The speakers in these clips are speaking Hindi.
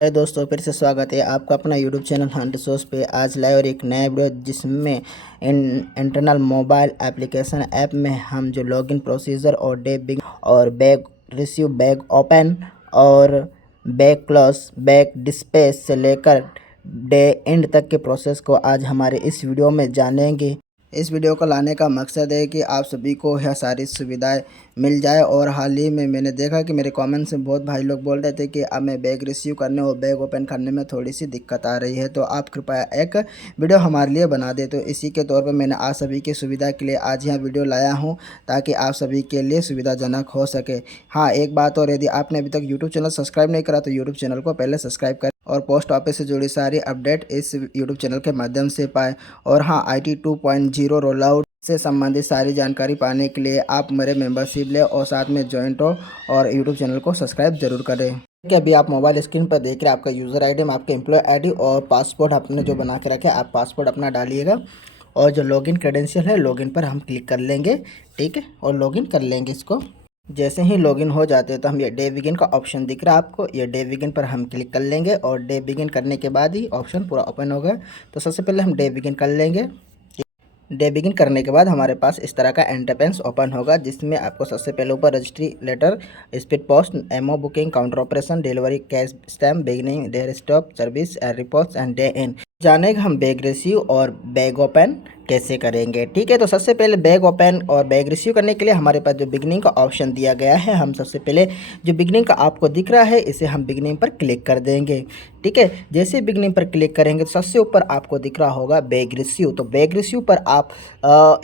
दोस्तों फिर से स्वागत है आपका अपना यूट्यूब चैनल हंट रिसोर्स पे। आज लाए और एक नया वीडियो जिसमें इंटरनल मोबाइल एप्लीकेशन ऐप में हम जो लॉगिन प्रोसीजर और डे बिग और बैग रिसीव बैग ओपन और बैग क्लोज बैग डिस्पेच से लेकर डे एंड तक के प्रोसेस को आज हमारे इस वीडियो में जानेंगे। इस वीडियो को लाने का मकसद है कि आप सभी को यह सारी सुविधाएं मिल जाए। और हाल ही में मैंने देखा कि मेरे कमेंट्स में बहुत भाई लोग बोल रहे थे कि अब मैं बैग रिसीव करने और बैग ओपन करने में थोड़ी सी दिक्कत आ रही है, तो आप कृपया एक वीडियो हमारे लिए बना दे। तो इसी के तौर पर मैंने आप सभी की सुविधा के लिए आज यह वीडियो लाया हूँ ताकि आप सभी के लिए सुविधाजनक हो सके। हाँ, एक बात और, यदि आपने अभी तक यूट्यूब चैनल सब्सक्राइब नहीं करा तो यूट्यूब चैनल को पहले सब्सक्राइब करें और पोस्ट ऑफिस से जुड़ी सारी अपडेट इस यूट्यूब चैनल के माध्यम से पाएँ। और हाँ, IT 2.0 रोल आउट से संबंधित सारी जानकारी पाने के लिए आप मेरे मेंबरशिप लें और साथ में ज्वाइंट हो और यूट्यूब चैनल को सब्सक्राइब जरूर करें। कि अभी आप मोबाइल स्क्रीन पर देख रहे हैं आपका यूज़र आईडी में आपका एम्प्लॉय आईडी और पासवर्ड आपने जो बना के रखे आप पासवर्ड अपना डालिएगा और जो लॉगिन क्रेडेंशियल है लॉगिन पर हम क्लिक कर लेंगे। ठीक है, और लॉगिन कर लेंगे इसको। जैसे ही लॉगिन हो जाते हैं तो हम ये डे बिगिन का ऑप्शन दिख रहा है आपको, ये डे बिगिन पर हम क्लिक कर लेंगे और डे बिगिन करने के बाद ही ऑप्शन पूरा ओपन होगा। तो सबसे पहले हम डे बिगिन कर लेंगे। डे बिगिन करने के बाद हमारे पास इस तरह का इंटरफेस ओपन होगा जिसमें आपको सबसे पहले ऊपर registry letter, speed post, MO booking, counter operation, delivery, cash stamp, beginning, day stop, service and reports and day end जानेगा हम बैग रिसीव और बैग ओपन कैसे करेंगे। ठीक है, तो सबसे पहले बैग ओपन और बैग रिसीव करने के लिए हमारे पास जो बिगनिंग का ऑप्शन दिया गया है, हम सबसे पहले जो बिगनिंग का आपको दिख रहा है इसे हम बिगनिंग पर क्लिक कर देंगे। ठीक है, जैसे बिगनिंग पर क्लिक करेंगे तो सबसे ऊपर आपको दिख रहा होगा बैग रिसीव। तो बैग रिसीव पर आप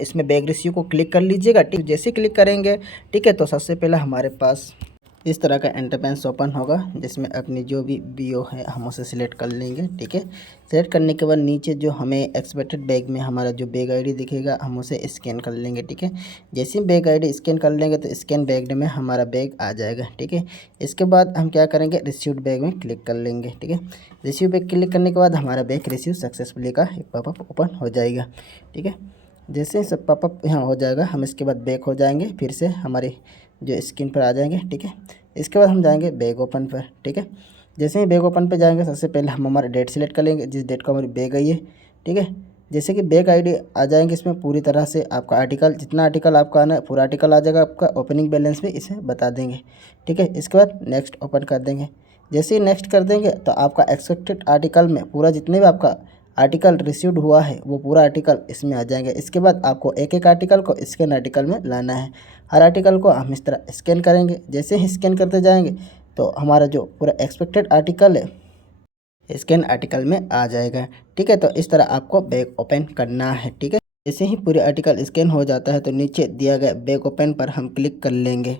इसमें बैग रिसीव को क्लिक कर लीजिएगा। ठीक, जैसे क्लिक करेंगे ठीक है तो सबसे पहले हमारे पास इस तरह का इंटरफेस ओपन होगा जिसमें अपनी जो भी बीओ है हम उसे सिलेक्ट कर लेंगे। ठीक है, सिलेक्ट करने के बाद नीचे जो हमें एक्सपेक्टेड बैग में हमारा जो बैग आईडी दिखेगा हम उसे स्कैन कर लेंगे। ठीक है, जैसे ही बैग आईडी स्कैन कर लेंगे तो स्कैन बैग में हमारा बैग आ जाएगा। ठीक है, इसके बाद हम क्या करेंगे, रिसीव्ड बैग में क्लिक कर लेंगे। ठीक है, रिसीव बैग क्लिक करने के बाद हमारा बैग रिसीव सक्सेसफुली का एक पॉपअप ओपन हो जाएगा। ठीक है, जैसे ही सब पॉपअप यहाँ हो जाएगा हम इसके बाद बैक हो जाएंगे, फिर से हमारे जो स्क्रीन पर आ जाएंगे। ठीक है, इसके बाद हम जाएंगे बैग ओपन पर। ठीक है, जैसे ही बैग ओपन पर जाएंगे सबसे पहले हम हमारा डेट सेलेक्ट कर लेंगे जिस डेट को हमारी बैग आई है। ठीक है, जैसे कि बैग आईडी आ जाएंगे इसमें पूरी तरह से आपका आर्टिकल जितना आर्टिकल आपका आना है पूरा आर्टिकल आ जाएगा आपका। ओपनिंग बैलेंस भी इसे बता देंगे। ठीक है, इसके बाद नेक्स्ट ओपन कर देंगे। जैसे ही नेक्स्ट कर देंगे तो आपका एक्सपेक्टेड आर्टिकल में पूरा जितने भी आपका आर्टिकल रिसीव्ड हुआ है वो पूरा आर्टिकल इसमें आ जाएंगे। इसके बाद आपको एक एक आर्टिकल को स्कैन आर्टिकल में लाना है। हर आर्टिकल को हम इस तरह स्कैन करेंगे। जैसे ही स्कैन करते जाएंगे तो हमारा जो पूरा एक्सपेक्टेड आर्टिकल है स्कैन आर्टिकल में आ जाएगा। ठीक है, तो इस तरह आपको बैग ओपन करना है। ठीक है, जैसे ही पूरे आर्टिकल स्कैन हो जाता है तो नीचे दिया गया बैग ओपन पर हम क्लिक कर लेंगे।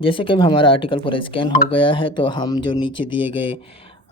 जैसे कि हमारा आर्टिकल पूरा स्कैन हो गया है तो हम जो नीचे दिए गए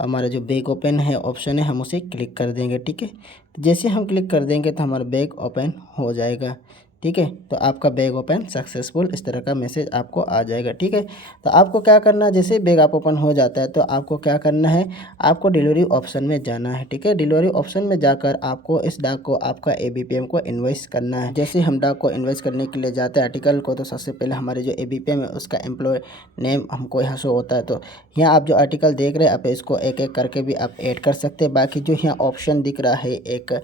हमारा जो बैग ओपन है ऑप्शन है हम उसे क्लिक कर देंगे। ठीक है, तो जैसे हम क्लिक कर देंगे तो हमारा बैग ओपन हो जाएगा। ठीक है, तो आपका बैग ओपन सक्सेसफुल इस तरह का मैसेज आपको आ जाएगा। ठीक है, तो आपको क्या करना है, जैसे बैग आप ओपन हो जाता है तो आपको क्या करना है, आपको डिलीवरी ऑप्शन में जाना है। ठीक है, डिलीवरी ऑप्शन में जाकर आपको इस डाक को आपका ABPM को इन्वॉइस करना है। जैसे हम डाक को इन्वॉइस करने के लिए जाते हैं आर्टिकल को तो सबसे पहले हमारे जो ABPM है उसका एम्प्लॉय नेम हमको यहाँ शो होता है। तो यहाँ आप जो आर्टिकल देख रहे हैं आप इसको एक एक करके भी आप ऐड कर सकते हैं। बाकी जो यहाँ ऑप्शन दिख रहा है एक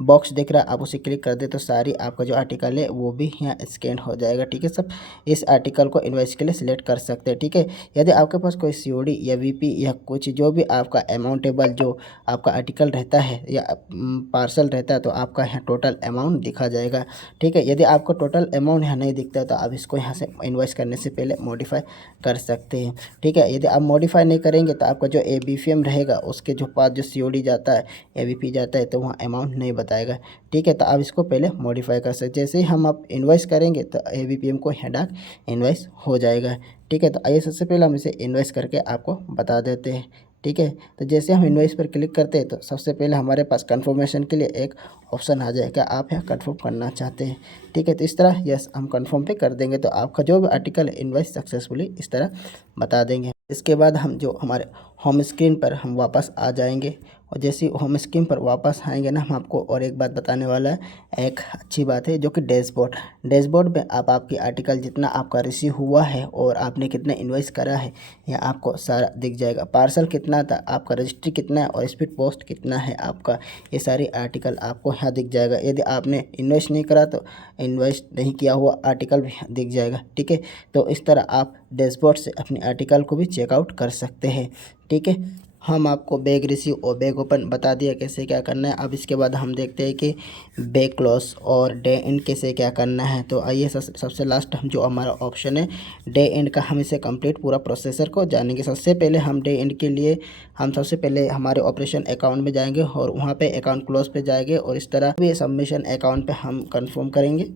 बॉक्स दिख रहा है आप उसे क्लिक कर दे तो सारी आपका जो आर्टिकल है वो भी यहाँ स्कैन हो जाएगा। ठीक है, सब इस आर्टिकल को इन्वॉइस के लिए सिलेक्ट कर सकते हैं। ठीक है, यदि आपके पास कोई COD या VP या कुछ जो भी आपका अमाउंटेबल जो आपका आर्टिकल रहता है या पार्सल रहता है तो आपका यहाँ टोटल अमाउंट दिखा जाएगा। ठीक है, यदि आपको टोटल अमाउंट यहाँ नहीं दिखता है तो आप इसको यहाँ से इन्वॉइस करने से पहले मॉडिफाई कर सकते हैं। ठीक है, यदि आप मॉडिफाई नहीं करेंगे तो आपका जो ABPM रहेगा उसके जो पास जो COD जाता है ABP जाता है तो वहाँ अमाउंट नहीं बताएगा। ठीक है, तो आप इसको पहले मॉडिफाई कर सकते। जैसे ही हम आप इन्वॉइस करेंगे तो ABPM को हेडाक इन्वॉइस हो जाएगा। ठीक है, तो आइए सबसे पहले हम इसे इन्वॉइस करके आपको बता देते हैं। ठीक है, तो जैसे हम इन्वॉइस पर क्लिक करते हैं तो सबसे पहले हमारे पास कंफर्मेशन के लिए एक ऑप्शन आ जाएगा, आप यहाँ कंफर्म करना चाहते हैं। ठीक है, तो इस तरह यस हम कंफर्म पे कर देंगे तो आपका जो भी आर्टिकल है इन्वॉइस सक्सेसफुली इस तरह बता देंगे। इसके बाद हम जो हमारे होम स्क्रीन पर हम वापस आ जाएंगे। और जैसे ही होम स्क्रीन पर वापस आएंगे ना, हम आपको और एक बात बताने वाला है, एक अच्छी बात है, जो कि डैशबोर्ड में आप आपकी आर्टिकल जितना आपका रिसीव हुआ है और आपने कितना इन्वॉइस करा है, यह आपको सारा दिख जाएगा। पार्सल कितना था, आपका रजिस्ट्री कितना है और स्पीड पोस्ट कितना है आपका, ये सारी आर्टिकल आपको यहाँ दिख जाएगा। यदि आपने इन्वेस्ट नहीं करा तो इन्वेस्ट नहीं किया हुआ आर्टिकल भी दिख जाएगा। ठीक है, तो इस तरह आप डैशबोर्ड से अपनी आर्टिकल को भी चेकआउट कर सकते हैं। ठीक है, हम आपको बैग रिसीव और बैग ओपन बता दिया कैसे क्या करना है। अब इसके बाद हम देखते हैं कि बैग क्लोज और डे एंड कैसे क्या करना है। तो आइए सबसे लास्ट हम जो हमारा ऑप्शन है डे एंड का, हम इसे कंप्लीट पूरा प्रोसेसर को जानेंगे। सबसे पहले हम डे एंड के लिए हम सबसे पहले हमारे ऑपरेशन अकाउंट में जाएंगे और वहाँ पे अकाउंट क्लोज पे जाएंगे और इस तरह भी सबमिशन अकाउंट पे हम कंफर्म करेंगे।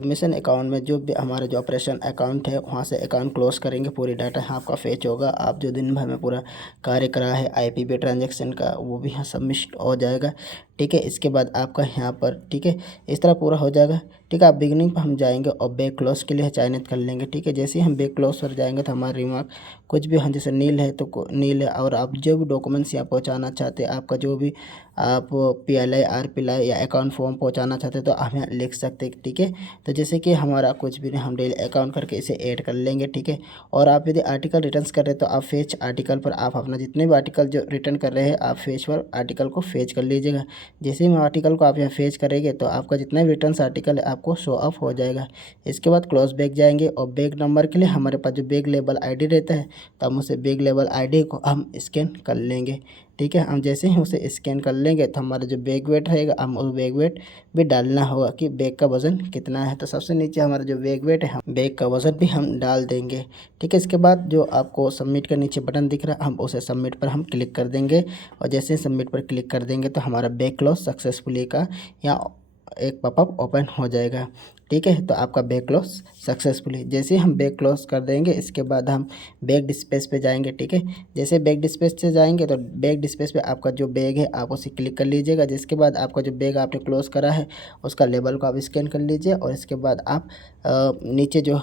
मिशन अकाउंट में जो भी हमारे जो ऑपरेशन अकाउंट है वहाँ से अकाउंट क्लोज करेंगे, पूरी डाटा आपका फेच होगा। आप जो दिन भर में पूरा कार्य करा है आईपीपी ट्रांजैक्शन का, वो भी यहाँ सबमिट हो जाएगा। ठीक है, इसके बाद आपका यहाँ पर, ठीक है, इस तरह पूरा हो जाएगा। ठीक है, आप बिगनिंग पर हम जाएंगे और बैक क्लोज के लिए चयनित कर लेंगे। ठीक है, जैसे ही हम बैक क्लोज पर जाएंगे तो हमारा रिमार्क कुछ भी हम जैसे नील है तो नील है, और आप जो भी डॉक्यूमेंट्स यहाँ पहुँचाना चाहते हैं, आपका जो भी आप PLI RPLI या अकाउंट फॉर्म पहुँचाना चाहते हैं तो आप यहाँ लिख सकते हैं। ठीक है, तो जैसे कि हमारा कुछ भी नहीं, हम डेली अकाउंट करके इसे ऐड कर लेंगे। ठीक है, और आप यदि आर्टिकल रिटर्न्स कर रहे हैं तो आप फेच आर्टिकल पर आप अपना जितने भी आर्टिकल जो रिटर्न कर रहे हैं आप फेच पर आर्टिकल को फेच कर लीजिएगा। जैसे ही आर्टिकल को आप यहाँ फेच करेंगे तो आपका जितना भी रिटर्न्स आर्टिकल है आपको शो अप हो जाएगा। इसके बाद क्लोज बैग जाएंगे और बैग नंबर के लिए हमारे पास जो बैग लेबल ID रहता है तो हम उसे बैग लेबल ID को हम स्कैन कर लेंगे। ठीक है, हम जैसे ही उसे स्कैन कर लेंगे तो हमारा जो बैग वेट रहेगा, हम उस बैग वेट भी डालना होगा कि बैग का वज़न कितना है। तो सबसे नीचे हमारा जो बैग वेट है, हम बैग का वज़न भी हम डाल देंगे। ठीक है, इसके बाद जो आपको सबमिट का नीचे बटन दिख रहा है, हम उसे सबमिट पर हम क्लिक कर देंगे और जैसे ही सबमिट पर क्लिक कर देंगे तो हमारा बैग क्लोज सक्सेसफुली का यहाँ एक पॉपअप ओपन हो जाएगा। ठीक है, तो आपका बैग क्लोज सक्सेसफुली। जैसे ही हम बैग क्लोज कर देंगे इसके बाद हम बैग डिस्पेच पे जाएंगे। ठीक है, जैसे बैग डिस्पेच से जाएंगे तो बैग डिस्पेच पे आपका जो बैग है आप उसे क्लिक कर लीजिएगा। जिसके बाद आपका जो बैग आपने क्लोज करा है उसका लेबल को आप स्कैन कर लीजिए और इसके बाद आप नीचे जो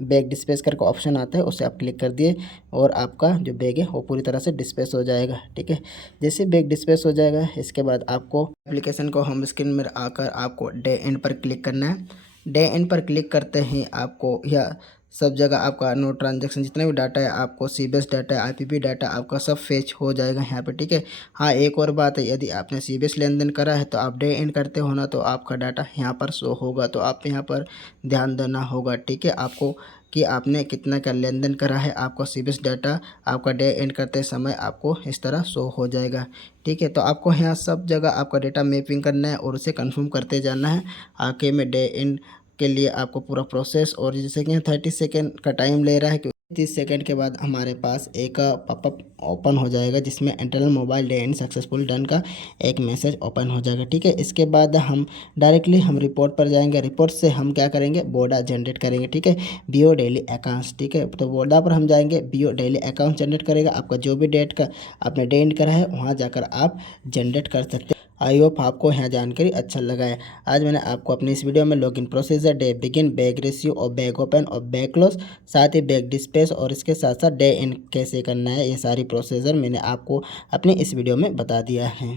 बैग डिस्पेच करके ऑप्शन आता है उसे आप क्लिक कर दिए और आपका जो बैग है वो पूरी तरह से डिस्पेच हो जाएगा। ठीक है, जैसे बैग डिस्पेच हो जाएगा इसके बाद आपको एप्लीकेशन को होम स्क्रीन में आकर आपको डे एंड पर क्लिक करना है। डे एंड पर क्लिक करते ही आपको यह सब जगह आपका नो ट्रांजैक्शन जितना भी डाटा है, आपको CBS डाटा है, IPP डाटा आपका सब फेच हो जाएगा यहाँ पे। ठीक है, हाँ एक और बात है, यदि आपने CBS लेन देन करा है तो आप डे एंड करते हो ना तो आपका डाटा यहाँ पर शो होगा, तो आप यहाँ पर ध्यान देना होगा। ठीक है, आपको कि आपने कितना का लेन देन करा है, आपका CBS डाटा आपका डे एंड करते समय आपको इस तरह शो हो जाएगा। ठीक है, तो आपको यहाँ सब जगह आपका डेटा मैपिंग करना है और उसे कंफर्म करते जाना है। आगे में डे एंड के लिए आपको पूरा प्रोसेस, और जैसे कि 30 सेकेंड का टाइम ले रहा है कि 30 सेकेंड के बाद हमारे पास एक पॉपअप ओपन हो जाएगा जिसमें internal mobile day and successful done का एक मैसेज ओपन हो जाएगा। ठीक है, इसके बाद हम डायरेक्टली हम रिपोर्ट पर जाएंगे। रिपोर्ट से हम क्या करेंगे, बोडा जनरेट करेंगे। ठीक है, BO डेली अकाउंट्स। ठीक है, तो बोडा पर हम जाएंगे, BO डेली अकाउंट जनरेट करेगा। आपका जो भी डेट का आपने डे एंड करा है वहाँ जाकर आप जनरेट कर सकते हैं। आई होप आपको यहाँ जानकारी अच्छा लगा है। आज मैंने आपको अपनी इस वीडियो में login procedure, day begin, bag receive और बैग ओपन और बैग क्लोज, साथ ही बैग डिस्पेच और इसके साथ साथ डे एंड कैसे करना है, ये सारी प्रोसीजर मैंने आपको अपनी इस वीडियो में बता दिया है।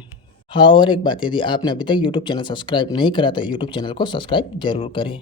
हाँ, और एक बात, यदि आपने अभी तक यूट्यूब चैनल सब्सक्राइब नहीं करा तो यूट्यूब चैनल को सब्सक्राइब जरूर करें।